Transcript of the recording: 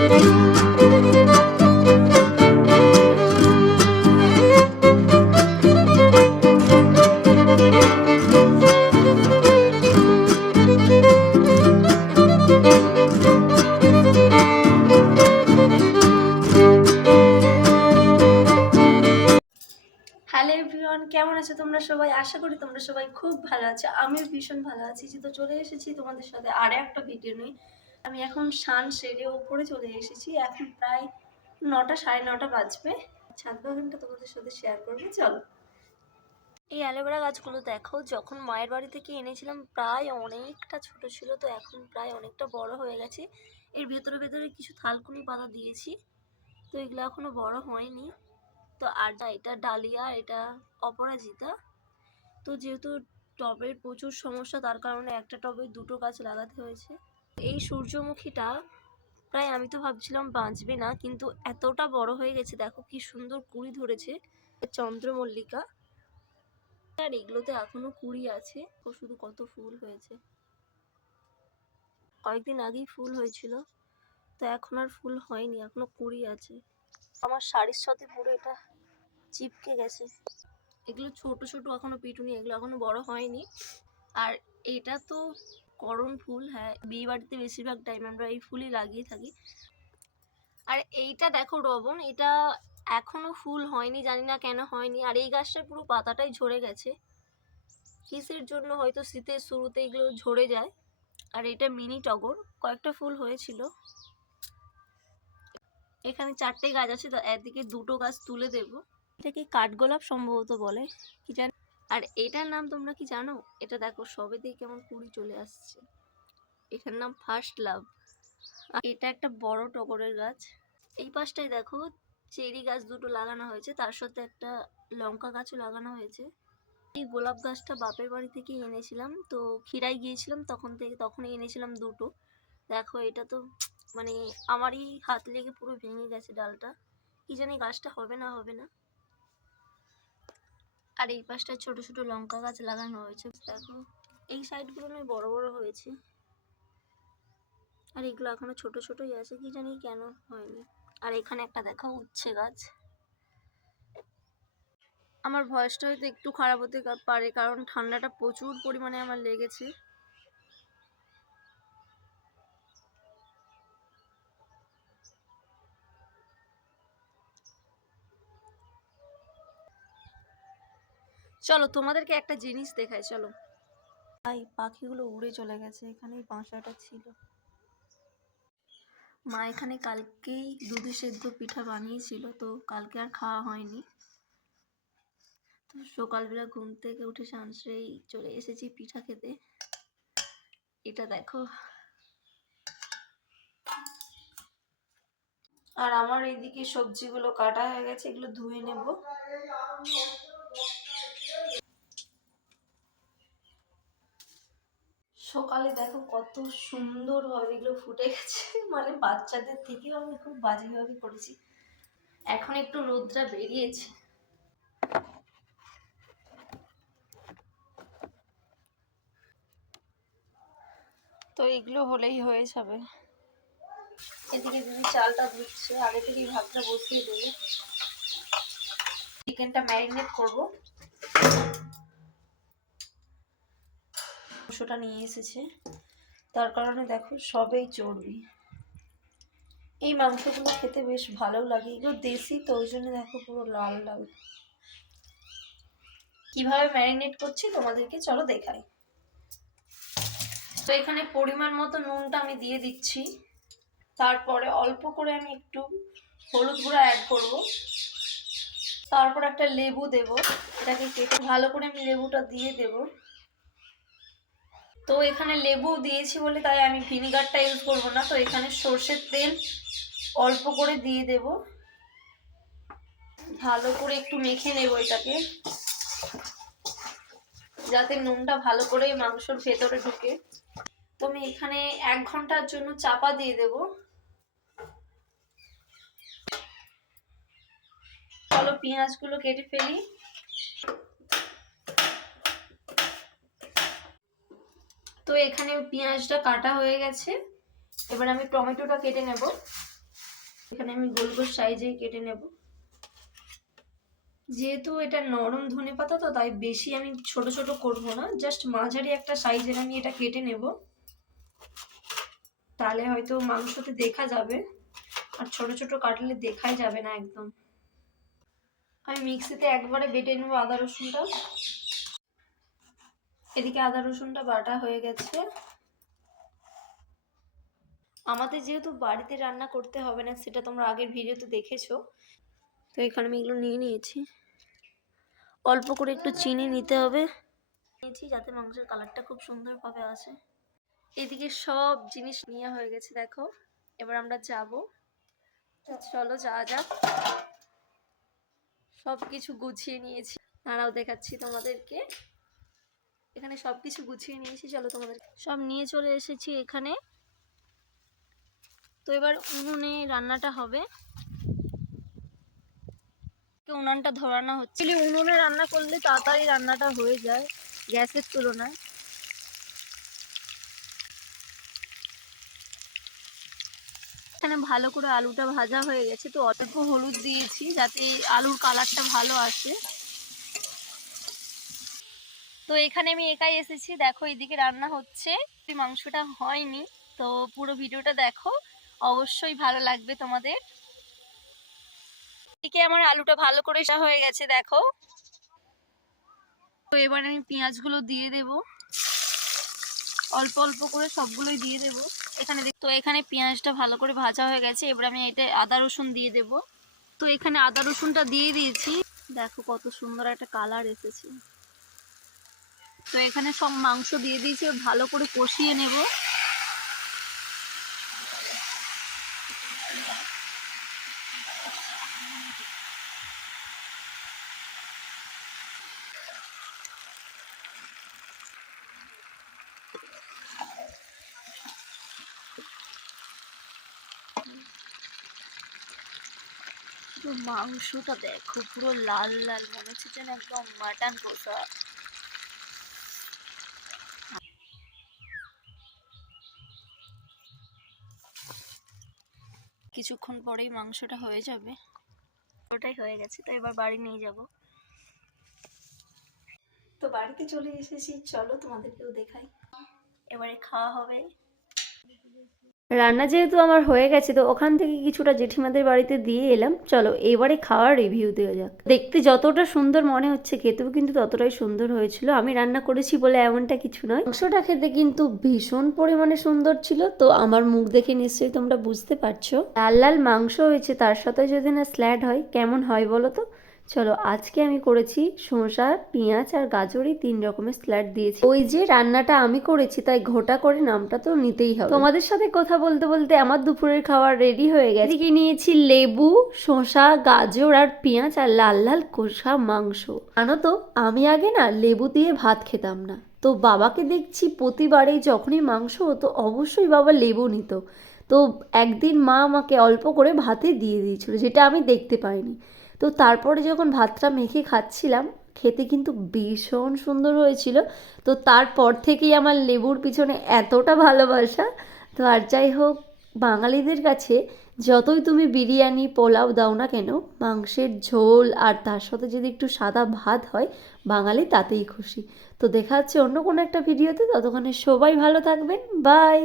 Hello everyone, কেমন আছো তোমরা সবাই? আশা করি তোমরা সবাই খুব ভালো আছো। আমিও ভীষণ ভালো আছি। তো চলে এসেছি তোমাদের সাথে আর একটা ভিডিও নিয়ে। আমি এখন স্নান সেরে উপরে চলে এসেছি। এখন প্রায় 9টা 9:30 বাজবে। ছাদ বাগানটা তোমাদের সাথে শেয়ার করবো, চলো। এই অ্যালোভেরা গাছগুলো দেখো, যখন মায়ের বাড়ি থেকে এনেছিলাম প্রায় অনেকটা ছোট ছিল, তো এখন প্রায় অনেকটা বড় হয়ে গেছে। এর ভেতরে ভেতরে কিছু থালকুনি পাতা দিয়েছি, তো এগুলো এখনো বড় হয়নি। তো আর এটা ডালিয়া, এটা অপরাজিতা। তো যেহেতু টবের প্রচুর সমস্যা, তার কারণে একটা টবে দুটো গাছ লাগাতে হয়েছে। এই সূর্যমুখীটা প্রায় আমি তো ভাবছিলাম বাঁচবে না, কিন্তু এতটা বড় হয়ে গেছে, দেখো কি সুন্দর কুড়ি ধরেছে। চন্দ্রমল্লিকা, আর এগুলোতে এখনো কুড়ি আছে। ও শুধু কত ফুল হয়েছে, কয়েকদিন আগেই ফুল হয়েছিল, তো এখন আর ফুল হয়নি, এখনো কুড়ি আছে। আমার শাড়ির সাথে পুরো এটা চিপকে গেছে। এগুলো ছোট ছোট এখনো পিটুনি, এগুলো এখনো বড় হয়নি। আর এটা তো করণ ফুল, হ্যাঁ, বিয়ে বাড়িতে বেশিরভাগ টাইম আমরা এই ফুলই লাগিয়ে থাকি। আর এইটা দেখো রবন, এটা এখনো ফুল হয়নি, জানি না কেন হয়নি। আর এই গাছটার পুরো পাতাটাই ঝরে গেছে, কিসের জন্য হয়তো শীতের শুরুতে এগুলো ঝরে যায়। আর এটা মিনি টগর, কয়েকটা ফুল হয়েছিল। এখানে 4টে গাছ আছে, তো এদিকে দুটো গাছ তুলে দেব। এটাকে কাঠগোলাপ সম্ভবত বলে, কি জানি। আর এটার নাম তোমরা কি জানো? এটা দেখো সবে দিয়ে কেমন কুড়ি চলে আসছে। এটার নাম ফার্স্ট লাভ। এটা একটা বড় টগরের গাছ। এই পাশটায় দেখো চেরি গাছ দুটো লাগানো হয়েছে, তার সাথে একটা লঙ্কা গাছও লাগানো হয়েছে। এই গোলাপ গাছটা বাপের বাড়ি থেকে এনেছিলাম, তো খিরাই গিয়েছিলাম তখনই এনেছিলাম দুটো। দেখো এটা তো মানে আমারই হাত লেগে পুরো ভেঙে গেছে ডালটা, কি জানি গাছটা হবে না হবে না। আর এই পাশটা ছোট ছোট লঙ্কা গাছ লাগানো হয়েছে, দেখো এই সাইডগুলো নয় বড় বড় হয়েছে। আর এগুলো এখনো ছোট ছোটই আছে, কি জানি কেন হয়নি। আর এখানে একটা দেখো উচ্ছে গাছ। আমার ভয়েসটা হয়তো একটু খারাপ হতে পারে, কারণ ঠান্ডাটা প্রচুর পরিমাণে আমার লেগেছে। চলো তোমাদেরকে একটা জিনিস দেখাই, চলো। এই পাখিগুলো উড়ে চলে গেছে, এখানেই বাসাটা ছিল। মা এখানে কালকেই দুধে সেদ্ধ পিঠা বানিয়েছিল, তো কালকে আর খাওয়া হয়নি। তো সকালবেলা ঘুম থেকে উঠে সানসেই চলে এসেছি পিঠা খেতে। এটা দেখো। আর আমার এইদিকে সবজিগুলো কাটা হয়ে গেছে, এগুলো ধুয়ে নেব। সকালে দেখো কত সুন্দর ভাবে এগুলো ফুটে গেছে, মানে বাচ্চাদের থেকেও আমি খুব বাজেভাবে করেছি। এখন একটু রোদটা বেরিয়েছে। তো এগুলো হলেই হয়ে যাবে। এদিকে দিদি চালটা ধুচ্ছে, আগে থেকেই ভাতটা বসিয়ে দেবে। চিকেনটা ম্যারিনেট করবো। মাংসটা নিয়ে এসেছে, তার কারণে দেখো সবেই চর্বি। এই মাংসগুলো খেতে বেশ ভালো লাগে, এগুলো দেশি তো ওই জন্য দেখো পুরো লাল লাল। কিভাবে ম্যারিনেট করছি তোমাদেরকে চলো দেখাই। তো এখানে পরিমাণ মতো নুনটা আমি দিয়ে দিচ্ছি, তারপরে অল্প করে আমি একটু হলুদ গুঁড়া অ্যাড করব, তারপর একটা লেবু দেব। এটাকে কেটে ভালো করে আমি লেবুটা দিয়ে দেব। তো এখানে লেবু দিয়েছি বলে তাই আমি ভিনিগারটা ইউজ করব না, তো এখানে সর্ষের তেল অল্প করে দিয়ে দেব। ভালো করে একটু মেখে নেব এটাকে, যাতে নুনটা ভালো করে মাংসের ভেতরে ঢুকে। তো আমি এখানে 1 ঘন্টার জন্য চাপা দিয়ে দেব। চলো পেঁয়াজগুলো কেটে ফেলি। তো এখানে পেঁয়াজটা কাটা হয়ে গেছে, এবার আমি টমেটোটা কেটে নেব। এখানে আমি গোল গোল সাইজে কেটে নেব। যেহেতু এটা নরম ধনেপাতা তো তাই বেশি আমি ছোট ছোট করব না, জাস্ট মাঝারি একটা সাইজের আমি এটা কেটে নেব, তাহলে হয়তো মাংসতে দেখা যাবে, আর ছোট ছোট কাটলে দেখাই যাবে না একদম। আমি মিক্সিতে একবারে বেটে নেবো আদা রসুনটা। এদিকে আদা রসুনটা বাটা হয়ে গেছে। আমাদের যেহেতু বাড়িতে রান্না করতে হবে না, সেটা তোমরা আগের ভিডিওতে দেখেছো, তো এখানে আমি এগুলো নিয়ে নিয়েছি। অল্প করে একটু চিনি নিতে হবে নিয়েছি, যাতে মাংসের কালারটা খুব সুন্দরভাবে আসে। এদিকে সব জিনিস নেওয়া হয়ে গেছে দেখো। এবার আমরা যাব, চলো যাওয়া যাক। সব কিছু গুছিয়ে নিয়েছি, দাঁড়াও দেখাচ্ছি তোমাদেরকে। এখানে সব কিছু গুছিয়ে নিয়েছি, চলো তোমাদের সব নিয়ে চলে এসেছি এখানে। তো এবার উনুনে রান্নাটা হবে, উনানটা ধরানো হচ্ছে। উনুনে রান্না করলে তাড়াতাড়ি রান্নাটা হয়ে যায় গ্যাসের তুলনায়। এখানে ভালো করে আলুটা ভাজা হয়ে গেছে, তো অল্প হলুদ দিয়েছি যাতে আলুর কালারটা ভালো আসে। তো এখানে আমি একাই এসেছি, দেখো এদিকে রান্না হচ্ছে, মাংসটা হয়নি। তো পুরো ভিডিওটা দেখো, অবশ্যই ভালো লাগবে তোমাদের। এদিকে আমার আলুটা ভালো করে হয়ে গেছে দেখো। তো এবার আমি পেঁয়াজগুলো দিয়ে দেব, অল্প অল্প করে সবগুলোই দিয়ে দেব এখানে। তো এখানে পেঁয়াজটা ভালো করে ভাজা হয়ে গেছে, এবার আমি এটা আদা রসুন দিয়ে দেব। তো এখানে আদা রসুনটা দিয়ে দিয়েছি, দেখো কত সুন্দর একটা কালার এসেছে। তো এখানে সব মাংস দিয়ে দিয়েছি, ভালো করে কষিয়ে নেব। তো মাংসটা দেখো পুরো লাল লাল, মনে হচ্ছে যেন একদম মাটন কষা। কিছুক্ষণ পরেই মাংসটা হয়ে যাবে, ওটাই হয়ে গেছে। তো এবার বাড়ি নিয়ে যাব। তো বাড়িতে চলে এসেছি, চলো তোমাদেরকেও দেখাই। এবারে খাওয়া হবে। রান্না যেহেতু আমার হয়ে গেছে, তো ওখান থেকে কিছুটা জেঠিমাদের বাড়িতে দিয়ে এলাম। চলো এবারে খাওয়ার রিভিউ দেওয়া যাক। দেখতে যতটা সুন্দর মনে হচ্ছে, খেতেও কিন্তু ততটাই সুন্দর হয়েছিল। আমি রান্না করেছি বলে এমনটা কিছু নয়, মাংসটা খেতে কিন্তু ভীষণ পরিমাণে সুন্দর ছিল। তো আমার মুখ দেখে নিশ্চয়ই তোমরা বুঝতে পারছো, লাল লাল মাংস হয়েছে, তার সাথে যদি না স্যালাড হয় কেমন হয় বলো তো। চলো আজকে আমি করেছি শসা, পেঁয়াজ আর গাজর, 3 রকমের স্যালাড দিয়েছি। ওই যে রান্নাটা আমি করেছি তাই ঘটা করে নামটা তো নিতেই হবে। তোমাদের সাথে কথা বলতে বলতে আমার দুপুরের খাবার রেডি হয়ে গেছে। এদিকে নিয়েছি লেবু, শসা, গাজর আর পেঁয়াজ আর লাল লাল কষা মাংস। জানো তো আমি আগে না লেবু দিয়ে ভাত খেতাম না, তো বাবাকে দেখছি প্রতিবারেই যখনই মাংস হতো অবশ্যই বাবা লেবু নিত। তো একদিন মা আমাকে অল্প করে ভাতে দিয়ে দিয়েছিল, যেটা আমি দেখতে পাইনি। তো তারপরে যখন ভাতটা মেখে খাচ্ছিলাম, খেতে কিন্তু ভীষণ সুন্দর হয়েছিল। তো তারপর থেকেই আমার লেবুর পিছনে এতটা ভালোবাসা। তো আর যাই হোক, বাঙালিদের কাছে যতই তুমি বিরিয়ানি পোলাও দাও না কেন, মাংসের ঝোল আর তার সাথে যদি একটু সাদা ভাত হয়, বাঙালি তাতেই খুশি। তো দেখা হচ্ছে অন্য কোনো একটা ভিডিওতে, ততক্ষণে সবাই ভালো থাকবেন, বাই।